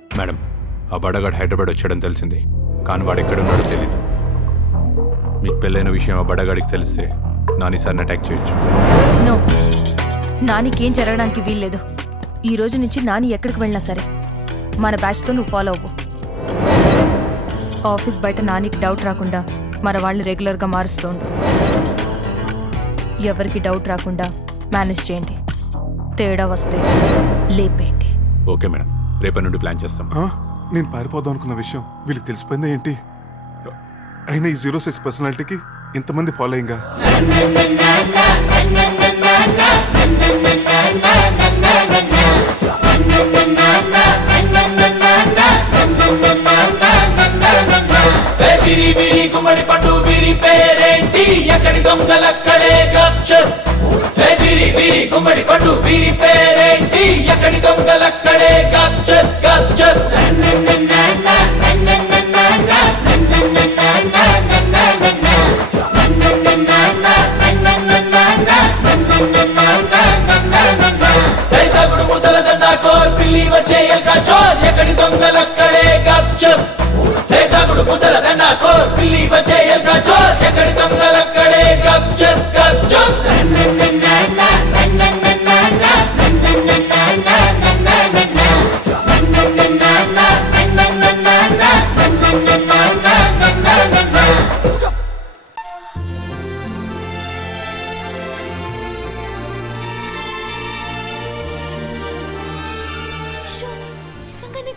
Madam, ఆ బడగాడు హైదరాబాద్ వచ్చాడని తెలిసింది, కానీ వాడు ఎక్కడున్నాడో తెలీదు. మీకు పెళ్ళైన విషయం ఆ బడగాడికి తెలిస్తే నాని సార్ని అటాక్ చేయొచ్చు. నో, నానికేం జరగడానికి వీల్లేదు. ఈ రోజు నుంచి నాని ఎక్కడికి వెళ్ళినా సరే మన బ్యాచ్తో నువ్వు ఫాలో అవ్వు. ఆఫీస్ బయట నానికి డౌట్ రాకుండా మన వాళ్ళని రెగ్యులర్గా మారుస్తూ ఉండు. ఎవరికి డౌట్ రాకుండా మేనేజ్ చేయండి. తేడా వస్తే లేపేయండి. ఓకే మేడం, రేపటి నుండి ప్లాన్ చేస్తాం. నేను పారిపోదాం అనుకున్న విషయం వీళ్ళకి తెలిసిపోయిందా ఏంటి? అయినా ఈ 0 6 పర్సనాలిటీకి ఇంతమంది ఫాలోయింగా? గుమ్మడి పట్టు వీరి పేరేంటి, ఎక్కడి దొంగలక్కడే గప్చర్. గుమ్మడి పట్టు వీరి పేరేంటి, ఎక్కడి దొంగలక్కడే గప్చర్ గప్చర్. దైతగుడు ముద్దల దండా కోర్, పిల్లి వచ్చే ఎల్కా చోర్, ఎక్కడి దొంగలక్కడే గప్చర్. దైతగుడు ముద్దల దండా కోర్, పిల్లి వచ్చే ఎల్కా చోర్, ఎక్కడి దొంగలక్కడే గప్చర్ గప్చర్.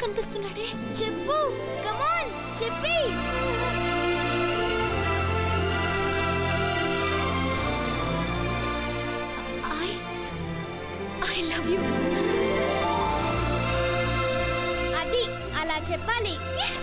కనిపిస్తున్నాడే, చెప్పు, కమాన్ చెప్పి. I love you. అది అలా చెప్పాలి. Yes.